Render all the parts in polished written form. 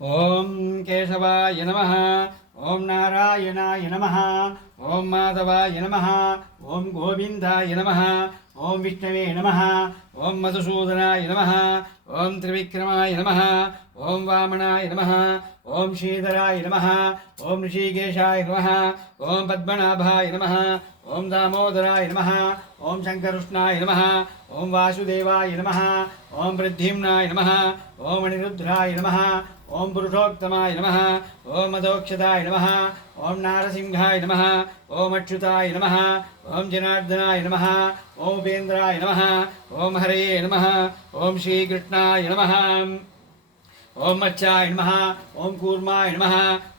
ओम केशवाय नमः। ओम नारायणाय नमः। ओम माधवाय नमः। ओम गोविंदाय नमः। ओम विष्णवे नमः। ओम मधुसूदनाय नमः। ओम त्रिविक्रमाय नमः। ओम वामनाय नमः। ओम श्रीधराय नमः। ओम ऋषिकेशाय नमः। ओम पद्मनाभाय नमः। ओम दामोदराय नमः। ओम शंकरुष्णाय नमः। ओम वासुदेवाय नमः। ओम वृद्धिम्नाय नमः। ओम अनिरुद्धाय नमः। ओम पुरुषोत्तमाय नमः। ओम मदोक्षताय नमः। ओम नारसिंहाय नमः। ओम अच्युताय नमः। ओम जनार्दनाय नमः। ओम उपेन्द्राय नमः। ओम हरये नमः। ओम श्रीकृष्णाय नमः। ओम मच्छाय नमः। ओम कूर्माय नमः।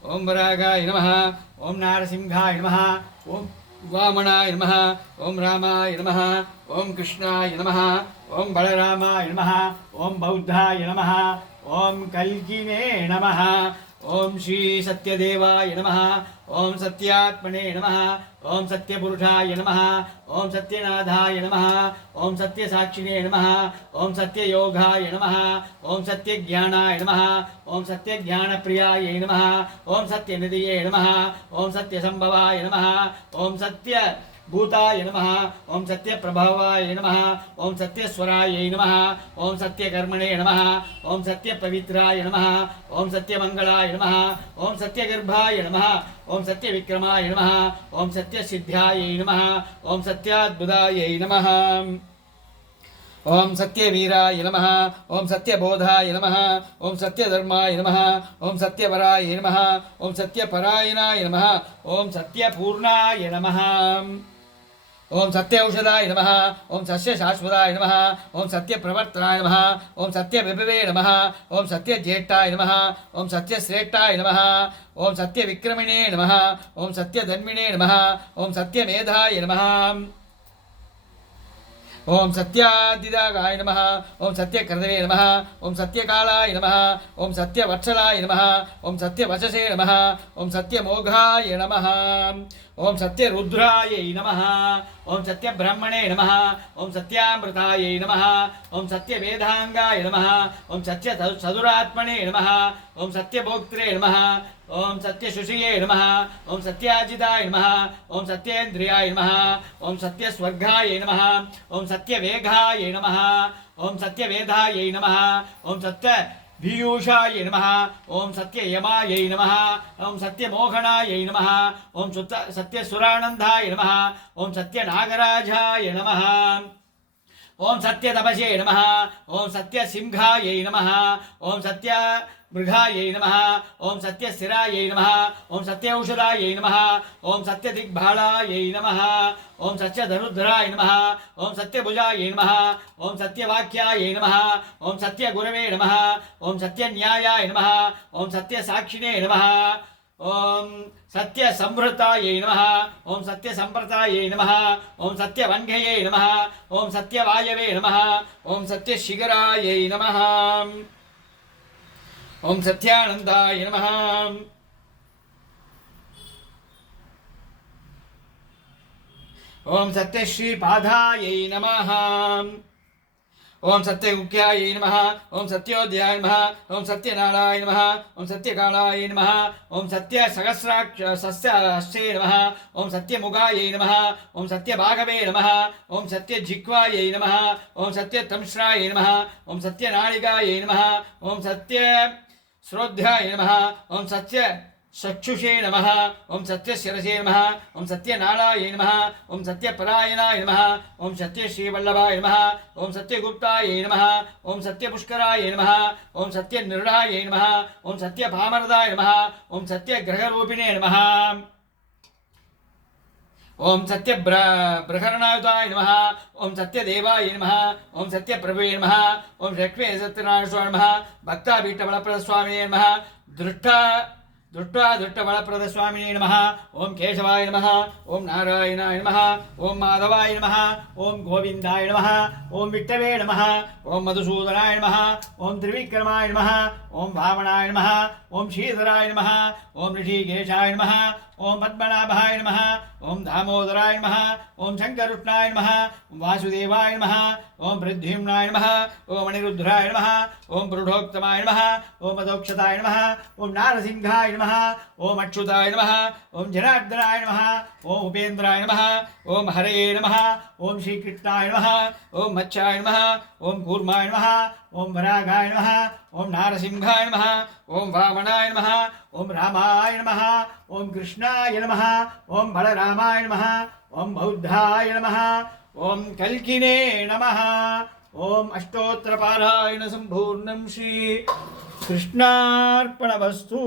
ओम वरागाय नमः। ओम नारसिंहाय नमः। ओम वामनाय नमः। ओम रामाय नमः। ओम कृष्णाय नमः। ओम बलरामाय नमः। ओम बौद्धाय नमः। ओम कल्किने नमः। ओम श्री सत्यदेवाय नमः। ओम सत्यात्मने नमः। ओम सत्यपुरुषाय नमः। ओम सत्यनाथाय नमः। ओम सत्यसाक्षिणे नमः। ओम सत्ययोगाय नमः। ओम सत्यज्ञानाय नमः। ओम सत्यज्ञानप्रियाय नमः। ओम सत्यनिधये नमः। ओम सत्यसंभवाय नमः। ओम सत्य भूताय नमः। ओम सत्यप्रभावाय नमः। ओम सत्यस्वराय नमः। ओम सत्यकर्मणे नमः। ओम सत्यपवित्राय नमः। ओम सत्यमंगलाय नमः। ओम सत्यगर्भाय नमः। ओम सत्यविक्रमाय नमः। ओम सत्यसिद्ध्याय नमः। ओम सत्याद्भुताय नमः। ओम सत्यवीराय नमः। ओम सत्यबोधाय नमः। ओम सत्यधर्माय नमः। ओम सत्यवराय नमः। ओम सत्यपरायणाय नमः। ओम सत्यपूर्णाय नमः। ओम सत्य औषधाय नमः। ओम सत्य शाश्वताय नमः। ओम सत्य प्रवर्तनाय नमः। ओम सत्य विभवे नमः। ओम सत्य ज्येष्ठाय नमः। ओम सत्य श्रेष्ठाय नमः। ओम सत्य विक्रमिणे नमः। ओम सत्य धन्मिणे नमः। ओम सत्य मेधाय नमः। ओम सत्यादिदागाय नमः। ओम सत्यकृतवे नमः। ओम सत्यकालाय नमः। ओम सत्यवत्सलाय नमः। ओम सत्यवचसे नमः। ओम सत्यमोघाय नमः। ओम सत्यरुद्राय नमः। ओम सत्यब्रह्मणे नमः। ओम सत्यामृताय नमः। ओम सत्यवेदांगाय नमः। ओम सत्यसदुरात्मने नमः। ओम सत्यभोक्त्रे नमः। ओम सत्यशुषये नमः। ओम सत्याजिताय नमः। ओम सत्येन्द्रियाय नमः। ओम सत्यस्वर्गाय नमः। ओम सत्यवेगाय नमः। ओम सत्यवेदाय नमः। ओम सत्य पीयूषाय नमः। ओम सत्ययमाय नमः। ओम सत्यमोहनाय नमः। ओम सत्यसुरानन्दाय नमः। ओम सत्यनागराजाय नमः। ओम सत्यतपसे नमः। ओम सत्यसिंहाय नमः। ओम सत्य मृगायै नमः। ओम सत्यस्थिरायै नमः। ओम सत्यौषधायै नमः। ओम सत्यदिग्भालायै नमः। ओम सत्यधनुर्धराय नमः। ओम सत्यभुजायै नमः। ओम सत्यवाक्यायै नमः। ओम सत्यगुरवे नमः। ओम सत्यन्यायाय नमः। ओम सत्यसाक्षिणे नमः। ओम सत्य संवृतायै नमः। ओम सत्य संप्रतायै नमः। ओम सत्य वन्घये नमः। ओम सत्य वायवे नमः। ओम सत्य शिखरायै नमः। ओम सत्यानंदाय नमः। ओम सत्य श्रीपादायै नमः। ओम सत्यगुख्याय नमः। ओम सत्योदयाय नमः। ओम सत्यनाराय नमः। ओम सत्यकालाय नमः। ओम सत्य सहस्राक्षे नमः। ओम सत्यमुगाय नमः। ओम सत्यभागवे नमः। ओम सत्यजिह्वाय नमः। ओम सत्यतंश्राय नमः। ओम सत्यनालिकाय नमः। ओम सत्य श्रोध्याय नमः। ओम सत्य चक्षुषे नमः। ओम सत्य शिरसे नमः। ओम सत्य नाराय नमः। ओम सत्य परायणाय नमः। ओम सत्य श्रीवल्लभाय नमः। ओम सत्य गुप्ताय नमः। ओम सत्य पुष्कराय नमः। ओम सत्य निर्णाय नमः। ओम सत्य भामरदाय नमः। ओम सत्य ग्रहरूपिणे नमः। ओम सत्य बृहरणायुधाय नमः। ओम सत्य देवाय नमः। ओम सत्य प्रभुवे नमः। ओम लक्ष्मी सत्यनारायण स्वामी नमः। भक्ताभीष्टबलप्रद स्वामिने नमः। दृष्टा दृष्ट्वा दृष्टफलप्रदस्वामिने नमः ओं केशवाय नमः ओं नारायणाय नमः ओं माधवाय नमः ओं गोविन्दाय नमः ओं विष्णवे नमः ओं मधुसूदनाय नमः ओं त्रिविक्रमाय नमः ओं वामनाय नमः ओं श्रीधराय नमः ओं ऋषिकेशाय नमः ओं पद्मनाभाय नमः ओं दामोदराय नमः ओं शङ्करुष्णाय नमः ओं वासुदेवाय नमः ओं प्रद्युम्नाय नमः ओं अनिरुद्धाय नमः ओं पुरुषोत्तमाय नमः ओं मदोक्षताय नमः ओं नारसिंहाय नमः ओं अच्युताय नमः ओं जनार्दनाय नमः ओं उपेन्द्राय नमः ओं हरये नमः ओं श्रीकृष्णाय नमः ओं मच्छाय नमः ओं कूर्माय नमः ओं वरागाय नमः ओं नारसिंहाय नमः ओं वामनाय नमः ओं रामाय नमः ओं कृष्णाय नमः ओं बलरामाय नमः ओं बौद्धाय नमः ओं कल्किने नमः ओं अष्टोत्तरपारायण सम्पूर्णं श्री कृष्णार्पणमस्तु।